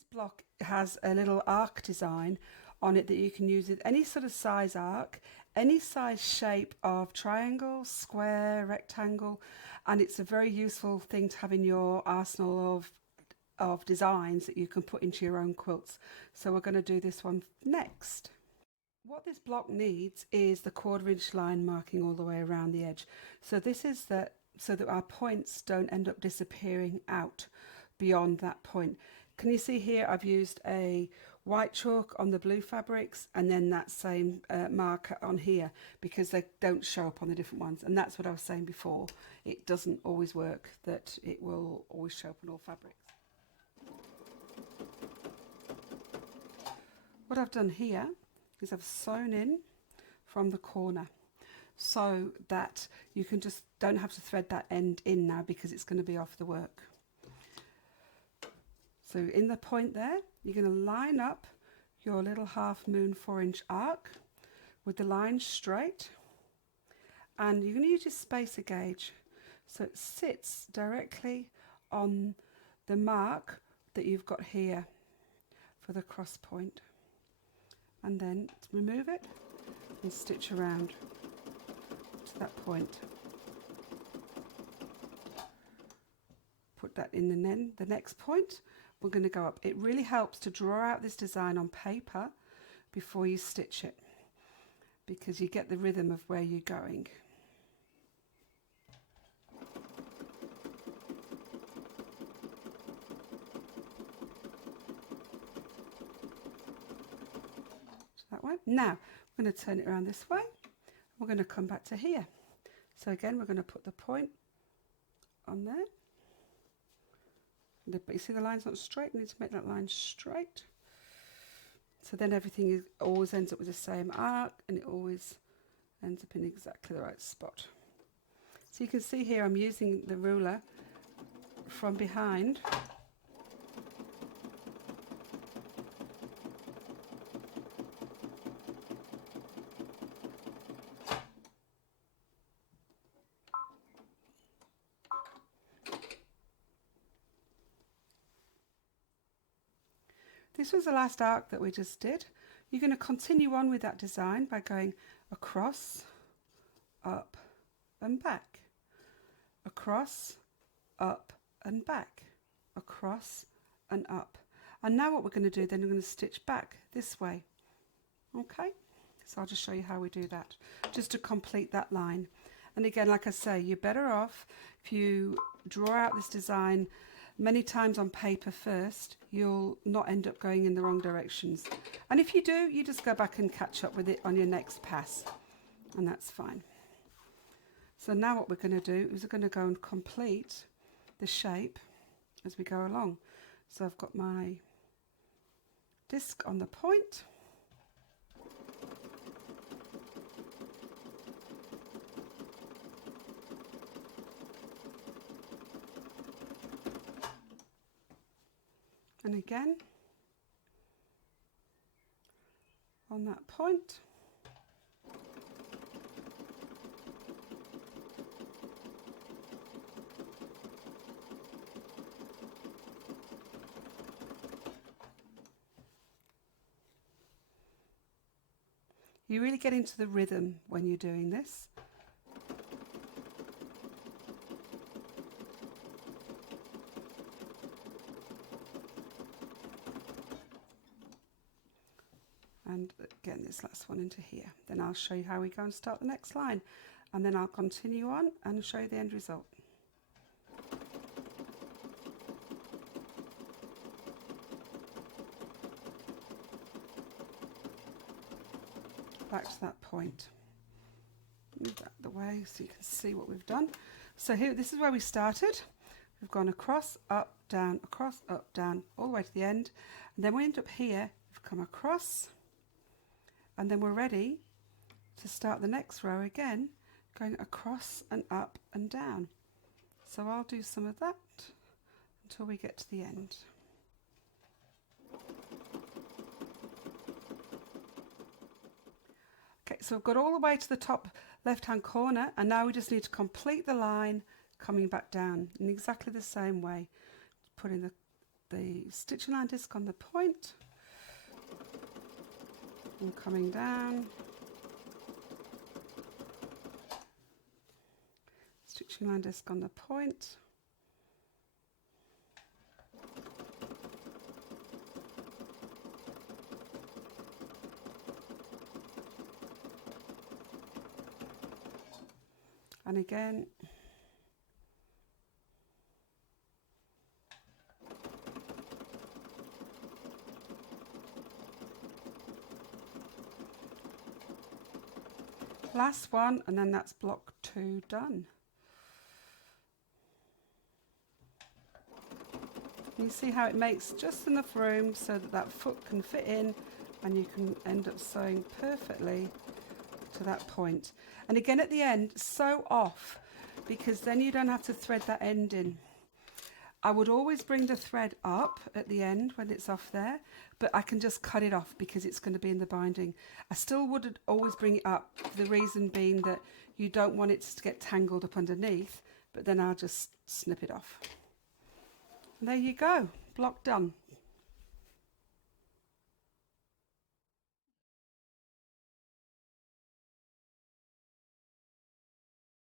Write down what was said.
This block has a little arc design on it that you can use with any sort of size arc, any size shape of triangle, square, rectangle, and it's a very useful thing to have in your arsenal of designs that you can put into your own quilts. So we're going to do this one next. What this block needs is the 1/4 inch line marking all the way around the edge. So this is so that our points don't end up disappearing out beyond that point. Can you see here I've used a white chalk on the blue fabrics and then that same marker on here because they don't show up on the different ones, and that's what I was saying before. It doesn't always work that it will always show up on all fabrics. What I've done here is I've sewn in from the corner so that you can just don't have to thread that end in now because it's going to be off the work. So in the point there, you're going to line up your little 1/2 moon 4-inch arc with the line straight, and you're going to use your spacer gauge so it sits directly on the mark that you've got here for the cross point, and then remove it and stitch around to that point. Put that in the next point. We're going to go up. It really helps to draw out this design on paper before you stitch it because you get the rhythm of where you're going. So that way. Now we're going to turn it around this way. We're going to come back to here. So again, we're going to put the point on there. But you see the line's not straight. We need to make that line straight. So then everything always ends up with the same arc, and it always ends up in exactly the right spot. So you can see here I'm using the ruler from behind. This was the last arc that we just did. You're going to continue on with that design by going across, up and back, across, up and back, across and up. And now what we're going to do, then we're going to stitch back this way. Okay, so I'll just show you how we do that, just to complete that line. And again, like I say, you're better off if you draw out this design many times on paper first. You'll not end up going in the wrong directions, and if you do, you just go back and catch up with it on your next pass, and that's fine. So now what we're going to do is we're going to go and complete the shape as we go along. So I've got my disc on the point, and again on that point, you really get into the rhythm when you're doing this. And again, this last one into here. Then I'll show you how we go and start the next line, and then I'll continue on and show you the end result. Back to that point. Move that the way so you can see what we've done. So here, this is where we started. We've gone across, up, down, all the way to the end, and then we end up here. We've come across, and then we're ready to start the next row again, going across and up and down. So I'll do some of that until we get to the end. Okay, so I've got all the way to the top left hand corner, and now we just need to complete the line coming back down in exactly the same way. Putting the the stitch and line disc on the point. And coming down. Stitching line disc on the point. And again. Last one, and then that's block 2 done. You see how it makes just enough room so that that foot can fit in, and you can end up sewing perfectly to that point. And again at the end, sew off, because then you don't have to thread that end in. I would always bring the thread up at the end when it's off there, but I can just cut it off because it's going to be in the binding. I still would always bring it up, the reason being that you don't want it to get tangled up underneath, but then I'll just snip it off. And there you go, block done.